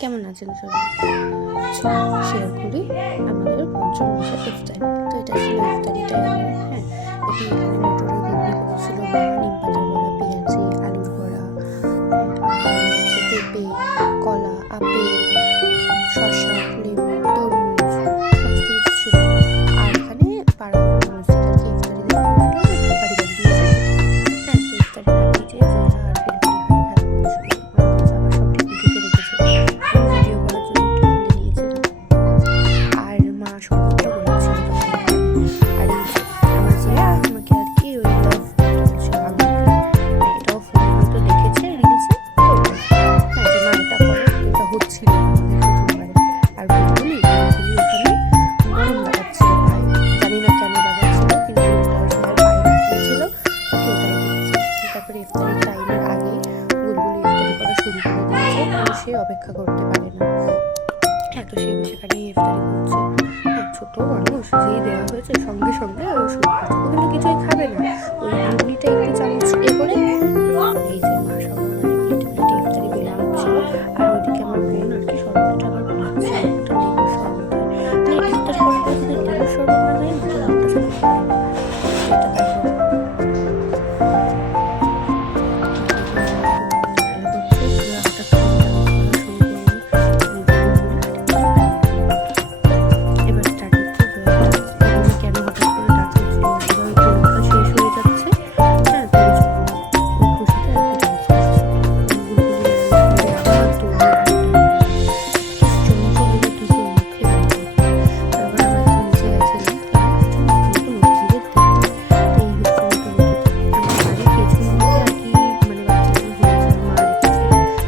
কেমন আছেন সবাই? শেয়ার করি আমাদের পঞ্চম মাসের ইফতারি। তো এটা ছিল ইফতারি টাইমে। হ্যাঁ, এটি এখানে মটরের ঘুগনি করেছিল মা, নিম পাতার বড়া, পেঁয়াজি, আলুর বড়া, হ্যাঁ, আর হচ্ছে পেঁপে, কলা, আপেল, শসা, লেবু, তরমুজ সমস্ত কিছু ছিল। আর এখানে পাড়ার মসজিদ আর কি ইফতারি দেওয়া হয়েছিল, বাড়ি বাড়ি দিয়েছে সেটা। হ্যাঁ, তো ইফতারির আগে যে জেঠা আর পিলপিলি হাঁড়ি খেলা করছিল, আমাদের বাবা সব ঢেকে ঢুকে রেখেছিল। আমি ভিডিও করার জন্য একটু খুলে নিয়েছিলাম। আর মা শরবতটা বলেছিল তখন এখানে। আর এই যে আমার জয়া আমাকে আর কি ওই লাভ বলছিল আঙুলকে। এটাও ফোনে তো দেখেছে রিলসে। তো হ্যাঁ, যে মা এটা করো, এটা হচ্ছিল আমাদের প্রথমবারে। আর বুলবুলি ওখানে গরম লাগাচ্ছিল পায়ে, জানি না কেন লাগাচ্ছিল, কিন্তু ওটার জয়ার পায়ে লাগিয়েছিল, ওকে ওটাই দিয়েছে। তারপরে ইফতারির টাইমের আগেই বুলবুলি ইফতারি করা শুরু করে দিয়েছে, কারণ সে অপেক্ষা করতে পারে না। হ্যাঁ, তো সে সেখানে ইফতারি করছে। হ্যাঁ, ছোট মানুষ যেই দেওয়া হয়েছে সঙ্গে সঙ্গে ও শুরু করছে। ও কিন্তু কিছুই খাবে না, ওই ঘুগনিটা একটু চামচ করে এই যে মা সবার মানে প্লেটে প্লেটে ইফতারি বেড়ে আনছিল। আর ওইদিকে আমার বোন আর কি শরবতটা আবার বানাচ্ছে, একটা লেবুর শরবত হয়। মানে ইফতারি করার পর যদি লেবুর শরবত না দেয় না, তাহলে আমরা সবাই খাই না। এটা তারপর খেলা করছে, হঠাৎ করে ডান্স করা শুরু করলো। এবার স্টার্ট হচ্ছে জয়ার ডান্স। এভাবে কেন হঠাৎ করে ডান্স করছিল, এবার পরীক্ষা শেষ হয়ে যাচ্ছে। হ্যাঁ, তো ওই জন্য ওই খুশিতে আর কি ডান্স করছে। বুলবুলি ঘুরে আবার দৌড়ে চমচমিয়ে দুটো মুখে দাঁড়িয়ে। তারপর আমরা একটু নিচে গেছিলাম, নতুন মসজিদের দিকে। তো এই হচ্ছে নতুন মসজিদ। আমার বাড়ির পেছন দিকে আর কি মানে বাচ্চাগুলো হয়েছে, মা রেখেছে।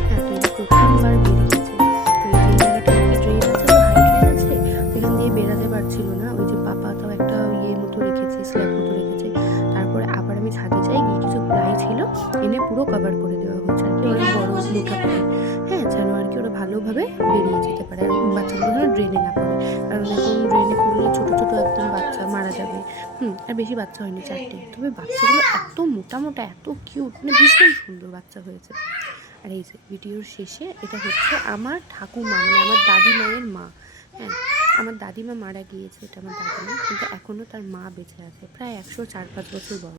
হ্যাঁ, তো এটা প্রথমবার বেরিয়েছে। তো এই যে জায়গাটা আর কি ড্রেন আছে, তো হাই ড্রেন আছে, এখান দিয়ে বেরাতে পারছিল না। ওই যে পাপা তাও একটা মতো রেখেছে, স্ল্যাব মতো রেখেছে। তারপরে আবার আমি ছাদে যাই, গিয়ে কিছু প্লাই ছিল এনে পুরো কভার করে দেওয়া হয়েছে আর কি, অনেক বড় মোটা করে। হ্যাঁ, যেন আর কি ওরা ভালোভাবে বেরিয়ে যেতে পারে, আর বাচ্চাগুলো যেন ড্রেনে না পড়ে। কারণ এখন ড্রেনে পড়লে ছোট ছোট একদম বাচ্চা মারা যাবে। আর বেশি বাচ্চা হয়নি, 4টে। তবে বাচ্চাগুলো এত মোটা মোটা, এত কিউট, মানে ভীষণ সুন্দর বাচ্চা হয়েছে। আর এই যে ভিডিওর শেষে এটা হচ্ছে আমার ঠাকুমা, মানে আমার দাদি মায়ের মা। হ্যাঁ, আমার দাদিমা মারা গিয়েছে, এটা আমার দাদিমা, কিন্তু এখনও তার মা বেঁচে আছে, প্রায় 104-105 বছর বয়স।